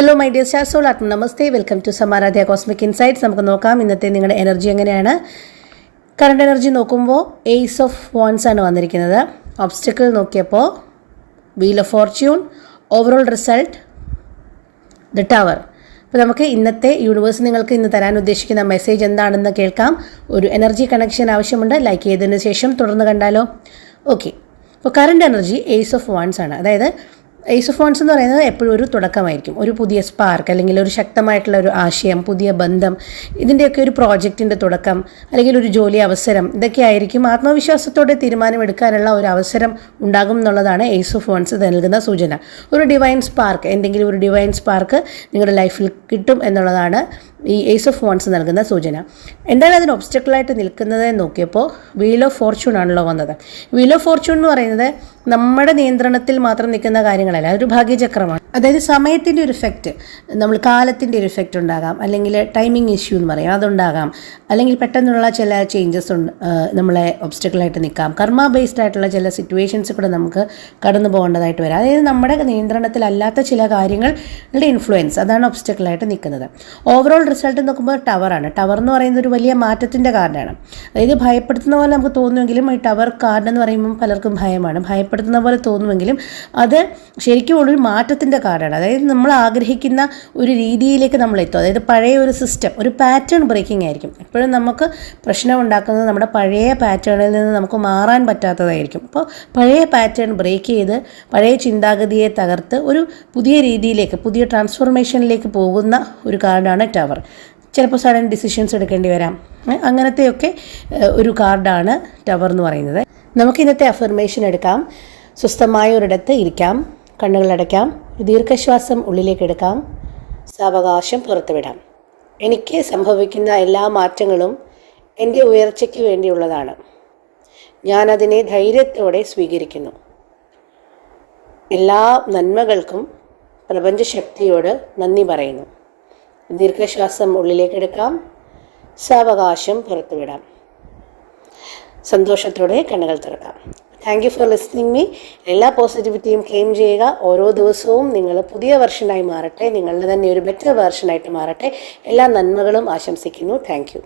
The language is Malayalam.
Hello my dear star soul ആത്മ നമസ്തേ, welcome to Samaradhya cosmic insights. നമുക്ക് നോക്കാം ഇന്നത്തെ നിങ്ങളുടെ എനർജി എങ്ങനെയാണ്. കറണ്ട് എനർജി നോക്കുമ്പോൾ ഏസ് ഓഫ് വാൻസ് ആണ് വന്നിരിക്കുന്നത്. ഒബ്സ്റ്റക്കിൾ നോക്കിയപ്പോൾ wheel of fortune, overall result the tower. അപ്പോൾ നമുക്ക് ഇന്നത്തെ യൂണിവേഴ്സ് നിങ്ങൾക്ക് ഇന്ന് തരാൻ ഉദ്ദേശിക്കുന്ന മെസ്സേജ് എന്താണെന്ന് കേൾക്കാം. ഒരു എനർജി കണക്ഷൻ ആവശ്യമുണ്ട്. ലൈക്ക് ചെയ്തതിന് ശേഷം തുടർന്ന് കണ്ടാലോ. ഓക്കെ, അപ്പോൾ current energy ace of wands ആണ്. അതായത് ഏസ് ഓഫ് വാൻസ് എന്ന് പറയുന്നത് എപ്പോഴും ഒരു തുടക്കമായിരിക്കും. ഒരു പുതിയ സ്പാർക്ക് അല്ലെങ്കിൽ ഒരു ശക്തമായിട്ടുള്ള ഒരു ആശയം, പുതിയ ബന്ധം, ഇതിൻ്റെയൊക്കെ ഒരു പ്രോജക്റ്റിൻ്റെ തുടക്കം അല്ലെങ്കിൽ ഒരു ജോലി അവസരം, ഇതൊക്കെ ആയിരിക്കും. ആത്മവിശ്വാസത്തോടെ തീരുമാനമെടുക്കാനുള്ള ഒരു അവസരം ഉണ്ടാകും എന്നുള്ളതാണ് ഏസ് ഓഫ് വാൻസ് നൽകുന്ന സൂചന. ഒരു ഡിവൈൻ സ്പാർക്ക്, എന്തെങ്കിലും ഒരു ഡിവൈൻ സ്പാർക്ക് നിങ്ങളുടെ ലൈഫിൽ കിട്ടും എന്നുള്ളതാണ് ഈ ഏസ് ഓഫ് വാൻസ് നൽകുന്ന സൂചന. എന്താണ് അതിന് ഒബ്സ്റ്റക്കിളായിട്ട് നിൽക്കുന്നത് എന്ന് നോക്കിയപ്പോൾ വീൽ ഓഫ് ഫോർച്യൂൺ ആണല്ലോ വന്നത്. വീൽ ഓഫ് ഫോർച്യൂൺ എന്ന് പറയുന്നത് നമ്മുടെ നിയന്ത്രണത്തിൽ മാത്രം നിൽക്കുന്ന കാര്യങ്ങളല്ല, അതൊരു ഭാഗ്യചക്രമാണ്. അതായത് സമയത്തിൻ്റെ ഒരു ഇഫക്റ്റ്, നമ്മൾ കാലത്തിൻ്റെ ഒരു ഇഫക്റ്റ് ഉണ്ടാകാം, അല്ലെങ്കിൽ ടൈമിംഗ് ഇഷ്യൂ എന്ന് പറയാം, അതുണ്ടാകാം, അല്ലെങ്കിൽ പെട്ടെന്നുള്ള ചില ചേഞ്ചസ് നമ്മളെ ഒബ്സ്റ്റക്കിളായിട്ട് നിൽക്കാം. കർമ്മ ബേസ്ഡ് ആയിട്ടുള്ള ചില സിറ്റുവേഷൻസ് കൂടെ നമുക്ക് കടന്നു പോകേണ്ടതായിട്ട് വരാം. അതായത് നമ്മുടെ നിയന്ത്രണത്തിലല്ലാത്ത ചില കാര്യങ്ങളുടെ ഇൻഫ്ലുവൻസ്, അതാണ് ഒബ്സ്റ്റക്കിളായിട്ട് നിൽക്കുന്നത്. ഓവറോൾ റിസൾട്ട് നോക്കുമ്പോൾ ടവറാണ്. ടവർ എന്ന് പറയുന്നത് ഒരു വലിയ മാറ്റത്തിൻ്റെ കാർഡാണ്. അതായത് ഭയപ്പെടുത്തുന്ന പോലെ നമുക്ക് തോന്നുമെങ്കിലും ഈ ടവർ കാർഡ് എന്ന് പറയുമ്പോൾ പലർക്കും ഭയമാണ്. ഭയപ്പെടുത്തുന്ന പോലെ തോന്നുമെങ്കിലും അത് ശരിക്കും ഒരു മാറ്റത്തിൻ്റെ കാർഡാണ്. അതായത് നമ്മൾ ആഗ്രഹിക്കുന്ന ഒരു രീതിയിലേക്ക് നമ്മൾ എത്തും. അതായത് പഴയ ഒരു സിസ്റ്റം, ഒരു പാറ്റേൺ ബ്രേക്കിംഗ് ആയിരിക്കും. എപ്പോഴും നമുക്ക് പ്രശ്നം ഉണ്ടാക്കുന്നത് നമ്മുടെ പഴയ പാറ്റേണിൽ നിന്ന് നമുക്ക് മാറാൻ പറ്റാത്തതായിരിക്കും. അപ്പോൾ പഴയ പാറ്റേൺ ബ്രേക്ക് ചെയ്ത് പഴയ ചിന്താഗതിയെ തകർത്ത് ഒരു പുതിയ രീതിയിലേക്ക്, പുതിയ ട്രാൻസ്ഫോർമേഷനിലേക്ക് പോകുന്ന ഒരു കാർഡാണ് ടവർ. ചിലപ്പോൾ സഡൻ ഡിസിഷൻസ് എടുക്കേണ്ടി വരാം. അങ്ങനത്തെയൊക്കെ ഒരു കാർഡാണ് ടവർ എന്ന് പറയുന്നത്. നമുക്ക് ഇന്നത്തെ അഫർമേഷൻ എടുക്കാം. സ്വസ്ഥമായ ഒരിടത്ത് ഇരിക്കാം, കണ്ണുകളടയ്ക്കാം, ദീർഘശ്വാസം ഉള്ളിലേക്ക് എടുക്കാം, സാവകാശം പുറത്തുവിടാം. എനിക്ക് സംഭവിക്കുന്ന എല്ലാ മാറ്റങ്ങളും എൻ്റെ ഉയർച്ചയ്ക്ക് വേണ്ടിയുള്ളതാണ്. ഞാനതിനെ ധൈര്യത്തോടെ സ്വീകരിക്കുന്നു. എല്ലാ നന്മകൾക്കും പ്രപഞ്ചശക്തിയോട് നന്ദി പറയുന്നു. ദീർഘശ്വാസം ഉള്ളിലേക്ക് എടുക്കാം, സാവകാശം പുറത്തുവിടാം. സന്തോഷത്തോടെ കണ്ണുകൾ തുറക്കാം. Thank you for listening me. എല്ലാ പോസിറ്റിവിറ്റിയും ക്ലെയിം ചെയ്യുക. ഓരോ ദിവസവും നിങ്ങൾ പുതിയ വെർഷനായി മാറട്ടെ, നിങ്ങളുടെ തന്നെ ഒരു ബെറ്റർ വെർഷനായിട്ട് മാറട്ടെ. എല്ലാ നന്മകളും ആശംസിക്കുന്നു. Thank you.